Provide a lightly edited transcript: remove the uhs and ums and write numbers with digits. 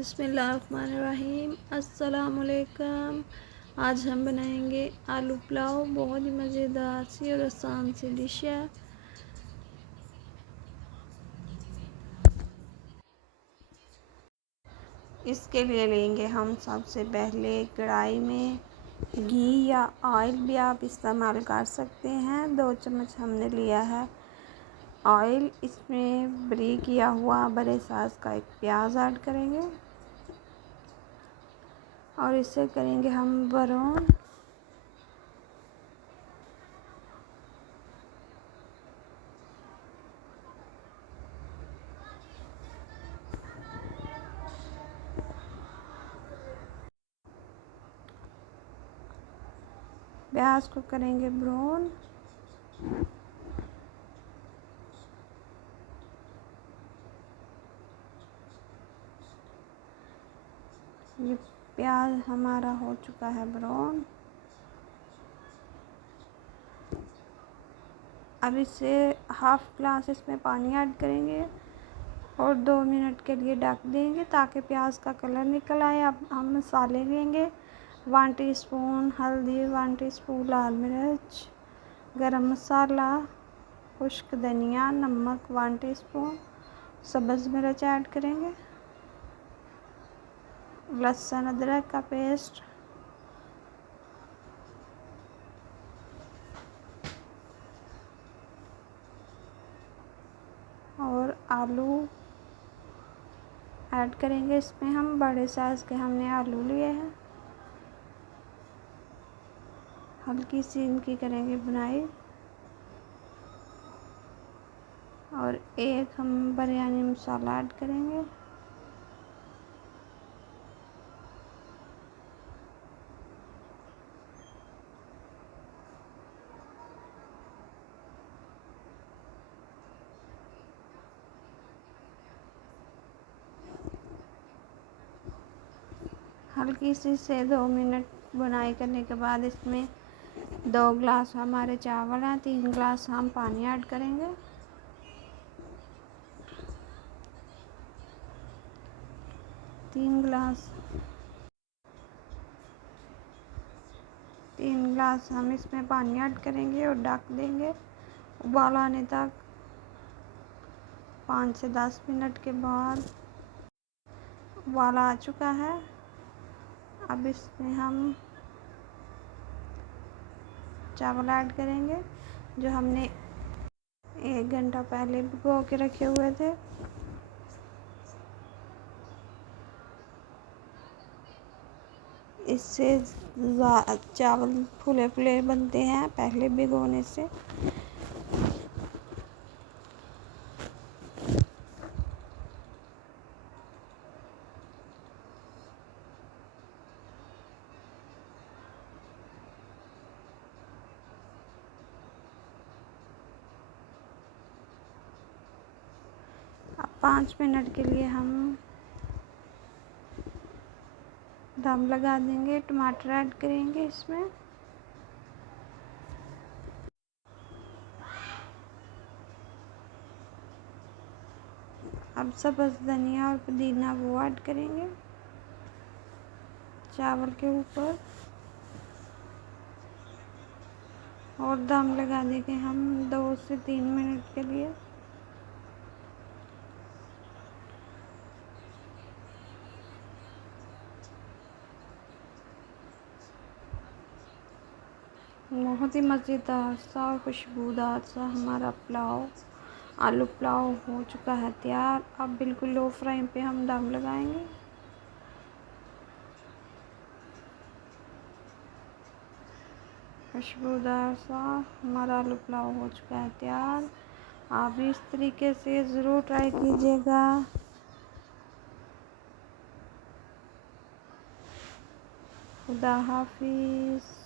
बिस्मिल्लाहिर्रहमानिर्रहीम। अस्सलामुअलैकुम। आज हम बनाएंगे आलू पुलाव। बहुत ही मज़ेदार सी और आसान सी डिश है। इसके लिए लेंगे हम सबसे पहले कढ़ाई में घी या ऑयल भी आप इस्तेमाल कर सकते हैं। 2 चम्मच हमने लिया है ऑयल। इसमें बारीक किया हुआ बड़े साइज़ का एक प्याज ऐड करेंगे और इसे करेंगे हम ब्राउन। प्याज को करेंगे ब्राउन। ये प्याज हमारा हो चुका है ब्राउन। अब इसे हाफ ग्लास इसमें पानी ऐड करेंगे और 2 मिनट के लिए ढक देंगे ताकि प्याज का कलर निकल आए। अब हम मसाले लेंगे। 1 टीस्पून हल्दी, 1 टीस्पून लाल मिर्च, गरम मसाला, खुश्क धनिया, नमक 1 टीस्पून, सब्ज़ मिर्च ऐड करेंगे, लहसुन अदरक का पेस्ट, और आलू ऐड करेंगे। इसमें हम बड़े साइज़ के हमने आलू लिए हैं। हल्की सी इनकी करेंगे बुनाई और एक हम बिरयानी मसाला ऐड करेंगे। हल्की सी से 2 मिनट बुनाई करने के बाद इसमें 2 गिलास हमारे चावल हैं, 3 गिलास हम पानी ऐड करेंगे। तीन गिलास हम इसमें पानी ऐड करेंगे और ढक देंगे उबाल आने तक। 5 से 10 मिनट के बाद उबाल आ चुका है। अब इसमें हम चावल ऐड करेंगे जो हमने 1 घंटा पहले भिगो के रखे हुए थे। इससे चावल फूले फूले बनते हैं पहले भिगोने से। अब 5 मिनट के लिए हम दम लगा देंगे। टमाटर ऐड करेंगे इसमें। अब सब्ज़ धनिया और पुदीना वो ऐड करेंगे चावल के ऊपर और दम लगा देंगे हम 2 से 3 मिनट के लिए। बहुत ही मज़ेदार सा और खुशबूदार सा हमारा पुलाव, आलू पुलाव हो चुका है तैयार। अब बिल्कुल लो फ्लेम पे हम दम लगाएंगे। खुशबूदार सा हमारा आलू पुलाव हो चुका है तैयार। आप भी इस तरीके से ज़रूर ट्राई कीजिएगा। खुदा हाफिज़।